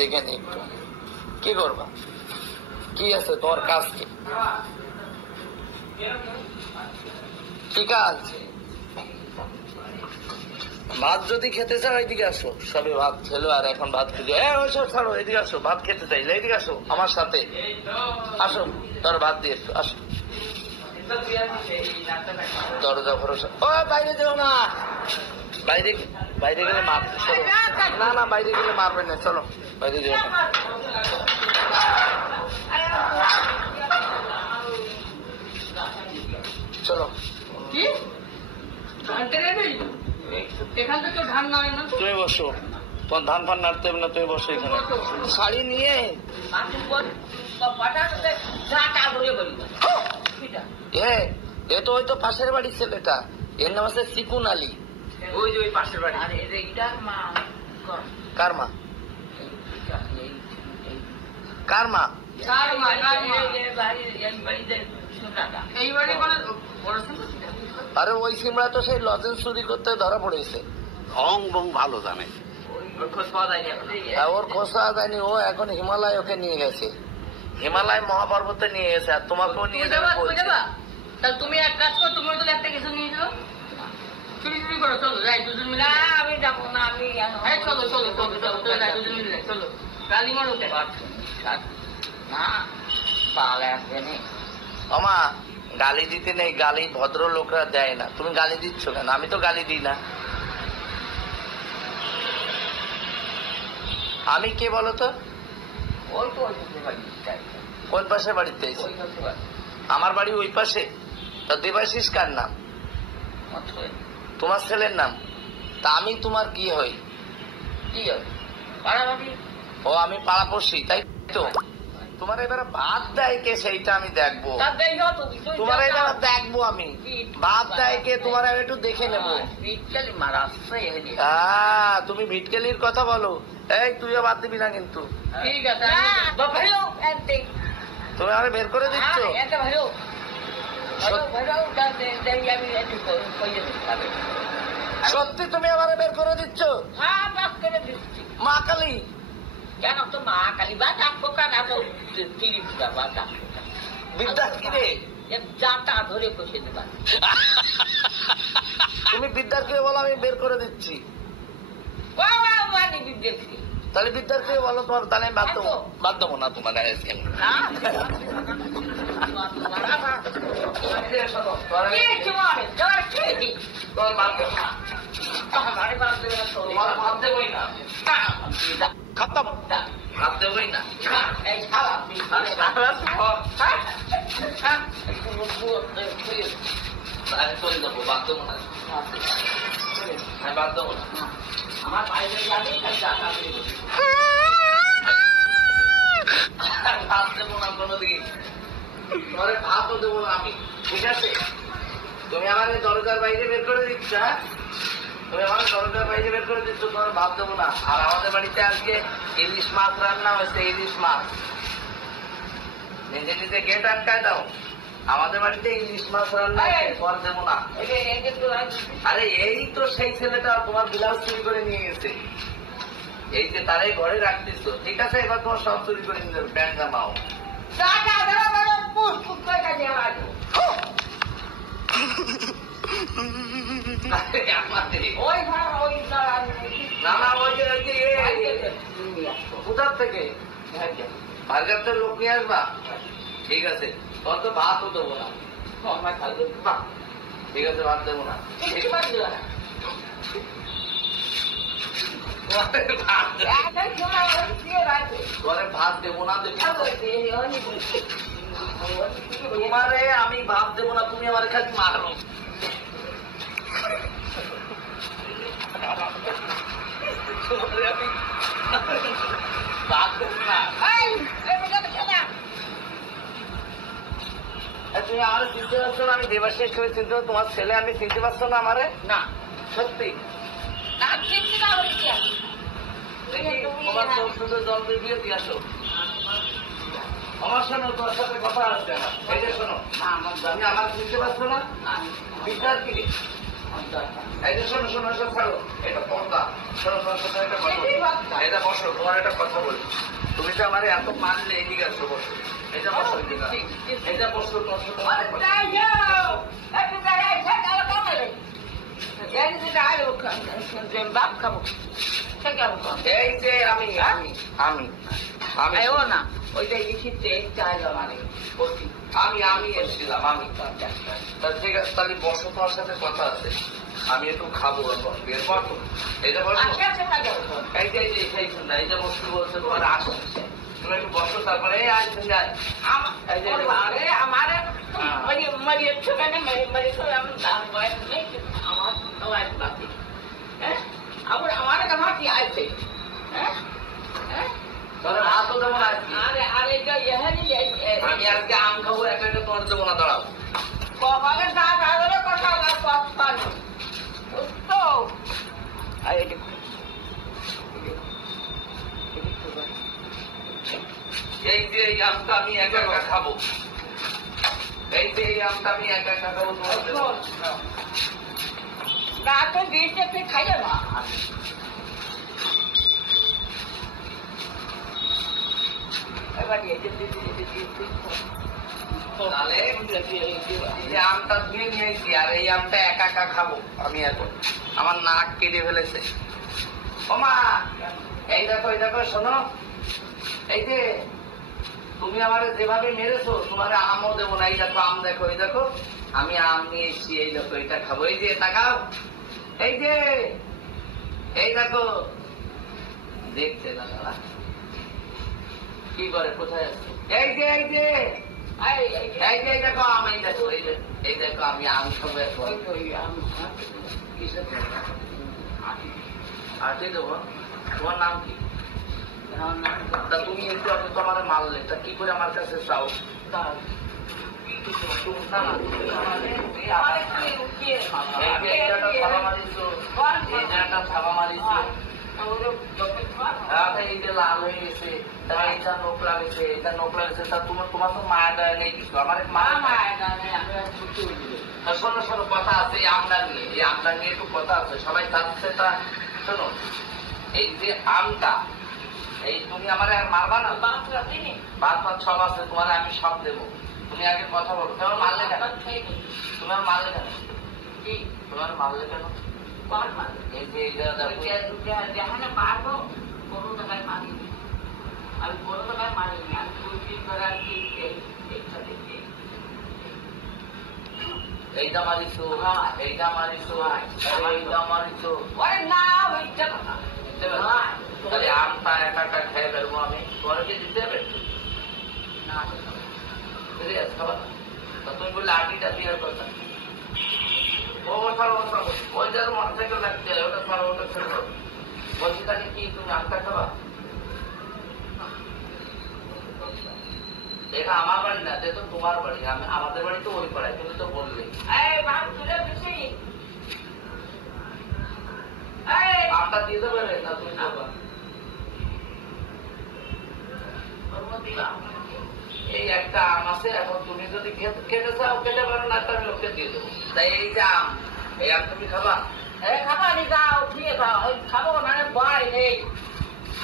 দেখে নি একটু কি করবা, কি আছে তোমার কাজ কি? কি কাজ? ভাত যদি খেতে চাও এদিকে আসো, সবে ভাত খেলো আর এখন ভাত খেলো। ওইসব ছাড়ো, এদিকে আসো, ভাত খেতে চাইলে এদিকে আসো আমার সাথে আসো, তোর ভাত দিয়ে একটু আসো। দরজা ভরসা, ও বাইরে যেও না, বাইরে বাইরে গেলে মার, না না বাইরে গেলে মারবে না, চলো বাইরে যেও না। চলো তুমি বসো, তোমার ধান ফান নাড়তে হবে না, তুমি বসো এখানে শাড়ি নিয়ে। এ তো ওই তো পাশের বাড়ির ছেলেটা, এর নাম আছে সিকুন আলী। ওই যে ওই পাশের বাড়ি। কার মা? কার মা? আরে ওই সিমরা তো সেই লজেন্স চুরি করতে ধরা পড়েছে। ঢং বং ভালো জানে, ওর খোঁজ পাওয়া যায়নি। ও এখন হিমালয় ওকে নিয়ে গেছে, হিমালয় মহাপর্বতে নিয়ে গেছে, আর তোমাকেও নিয়ে যাবে। তুমি এক কাজ করো, তুমি তো একটা কিছু নিয়ে যাও, চুরি চুরি করো, চলো যাই দুজন মিলে। আমি যাবো না, আমি চলো চলো চলো চলো চলো যাই দুজন মিলে, চলো গালি মারো না, পালে আসবে না। আমা গালি দিতে নেই, গালি ভদ্র লোকরা দেয় না, তুমি গালি দিচ্ছ কেন? আমি তো গালি দিই না। আমি কে বলো তো? কোন পাশে বাড়িতে? আমার বাড়ি ওই পাশে। তা দেবাশিস কার নাম? তোমার ছেলের নাম। তা আমি তোমার কি হই? কি হয়? ও আমি পাড়াপড়শি, তাই তো? তোমার এবারে ভাত দেয় কে সেইটা আমি দেখবো। তোমার এবারে দেখবো আমি ভাত দেয় কে, তোমার একটু দেখে নেবো। তুমি ভিটকেলির কথা বলো, এই তুইও বাদ দিবি না কিন্তু। ঠিক আছে, তুমি আমাকে বের করে দিচ্ছ। সত্যি তুমি আমাকে বের করে দিচ্ছ? মা কালী কেন তো মা কালী বা ডাকবো কেন? বিদ্যা কি রে? যাটা ধরে বসে দেবা। তুমি বিদ্যার কে বলো, আমি বের করে দিচ্ছি। তাহলে বিদ্যার কে বলো তোমার, তাহলে আমি বাদ দেবো না তোমার। খতম, ভাত দেবই না। চলে যাবো, বাদ দেবো না, আমি বাদ দেবো না। আমার বাইরে যাবে, ভাত দেবো না কোনোদিন, তোমার ভাতও দেবো না আমি, ঠিক আছে? তুমি আমার দরজার বাইরে বের করে দিচ্ছ। হ্যাঁ, তুমি আমার দরজার বাইরে বের করে দিচ্ছ, তোমার ভাত দেবো না। আর আমাদের বাড়িতে আজকে ইলিশ মাছ রান্না হয়েছে, ইলিশ মাছ। নিজে নিজে গেট আটকায় দাও, আমাদের বাড়িতে ইলিশ মাছ রান্না পর দেবো না। আরে এই তো সেই ছেলেটা তোমার ব্লাউজ চুরি করে নিয়ে গেছে, এই যে তারাই ঘরে রাখতেছ। ঠিক আছে, এবার তোমার সব চুরি করে নিয়ে যাবে, প্যান্ট জামাও। না না, ওই যে কোথার থেকে বার্গার লোক নিয়ে আসবা? ঠিক আছে, তখন তো ভাতও দেবো না। ঠিক আছে, ভাত দেবো না। ভাত দেবো না, তোমারে আমি ভাত দেবো না, তুমি আমার খালি মারো। ভাত দেবো না। তুমি আমার চিনতে পারছো না? আমি দেবাশিস, তুমি চিনতে পারছো? তোমার ছেলে আমি চিনতে পারছো না আমারে? না সত্যি। তোমার চোখ সুন্দর জল দিয়ে দিয়ে আসো। আমার শোনো, তোর সাথে কথা আছে আমার। এই যে শোনো, আমি আমার চিনতে পারছো না? বিদ্যার কি এই যে শোনো শোনো সব ছাড়ো, এটা পর্দা। শোনো শোনো শোনো, এটা কথা, এটা বসো, তোমার একটা কথা বলি। তুমি তো আমার এত মানলে, এদিকে আসো, বসো। এটা বসো, এদিকে আসো। এটা বসো, বসো, এই যে আমি আমি আমি আমি না ওইটা ইসিতে চাইলাম আমি এসেছিলাম, আমি। তা ঠিক আছে, তাহলে বসো, তোমার সাথে কথা আছে। আমি একটু খাবো, বের বসো। এটা বসো, এই যে এই যে সেই শুননা, এই যে বসতে বলছে তোমার আসো, তুমি একটু বসো, তারপরে এই আসবেন না। তাহলে ভাতও দেবো না আজকে। আমি আজকে আম খাবো, একটা একটা তোমার দেবো না, দাঁড়াও। এই যে এই আমটা আমি একা একা খাবো, এই যে এই আমটা আমি একা একা খাবো, তোমার দেবো না। খাইলে না তাহলে এই যে আমটা ধুয়ে নিয়েছি, আর এই আমটা একা একা খাবো আমি এখন। আমার নাক কেটে ফেলেছে। ওমা, এই দেখো, এই দেখো, শোনো, এই যে তুমি আমার যেভাবে মেরেছো, তোমার আমও দেবো না। এই দেখো আম, দেখো, এই দেখো আমি আম নিয়ে এসছি, এই দেখো এটা খাবো। এই যে তাকাও, এই যে এই দেখো, দেখছে না দাদা কি করে, কোথায় আছে? এই যে এই যে এই যে দেখো আম, এই দেখো, এই দেখো আমি আম খাবো এখন। কিসের আটি দেবো? তোমার নাম কি? তা তুমি একটু আগে তো আমার মারলে, তা কি করে আমার কাছে চাও? এই যে লাল হয়ে গেছে, এইটা নোক লাগেছে, এটা নোক লাগেছে, তা তোমার তো মায়া দেয় নেই কিছু? আমার শোনো শোনো, কথা আছে এই আমটা নিয়ে, এই আমটা নিয়ে একটু কথা আছে, সবাই চাচ্ছে। তা শোনো, এই যে আমটা, এই তুমি আমার আর মারবা না? বাদ বাদ সব আছে, তোমার আমি সব দেবো। তুমি আগে কথা বলো। তোমার মারলে কেন? তোমার মারলে কেন? তোমার মারলে কেন? এই যে এইটা দেখো, এইটা মারিছো, এইটা মারিছো, এইটা মারিছো। তাহলে আমটা একা একা খেয়ে ফেলবো আমি, তোমার কি দিতে হবে? তুমি বললে আটিটা দেওয়ার কথা। ওই যে মোটর সাইকেল লাগছে, ওটা ছাড়ো, ওটা ছেড়ে। বলছি তাহলে কি তুমি আমটা খাবা? এটা আমার বাড়ি না, যেহেতু তোমার বাড়ি। আমাদের বাড়ি তো ওই পাড়ায়, তুমি তো বললে। আমটা দিয়ে দেবে না তুমি খাবা? এই একটা আম আছে, এখন তুমি যদি খেতে চাও খেতে পারো, না তো আমি লোককে দিয়ে দেবো। তাই এই যে আম, এই আম তুমি খাবা?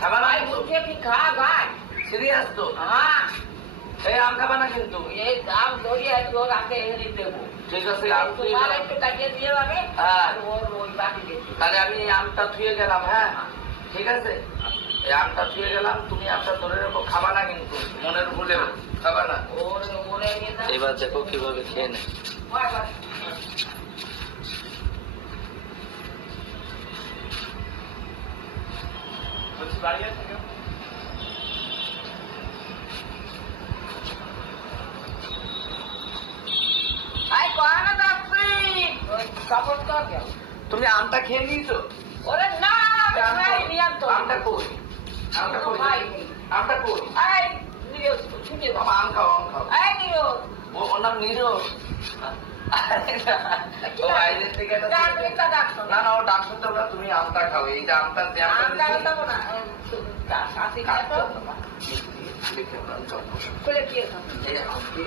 খাবা না? সিরিয়াস তো? এই আম খাবা না কিন্তু? ঠিক আছে, তাহলে আমি এই আমটা থুয়ে গেলাম। হ্যাঁ ঠিক আছে, এই আমটা থুয়ে গেলাম, তুমি আমটা ধরে রাখো, খাবা না কিন্তু, মনের ভুলে খাবা না। এবার দেখো কিভাবে খেয়ে নেয়। তুমি আমটা খেয়ে নিয়েছো? আমটা কই? আমটা কই? আমটা কই? আম খাও, আম খাও। ওর নাম নীরজ। না না, ও ডাক্তার তো না, তুমি আমটা খাও। এই যে আমটা, শাসি কাটছো খাতো না, দেখে আমরা চল বসো। খুলে কি খাতো এই আমাকে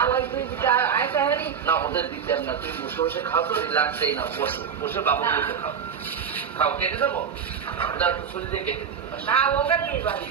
আমার দুই দিকে আইসা হারি না ওদের দিতেন না, তুমি বসে বসে খাও তো রিল্যাক্সেই না, বসো বসে বাবু বসে খাও, খাও কেটে দেবো, ছুরি দিয়ে কেটে দেবো। না ওকে দিয়ে বাড়ি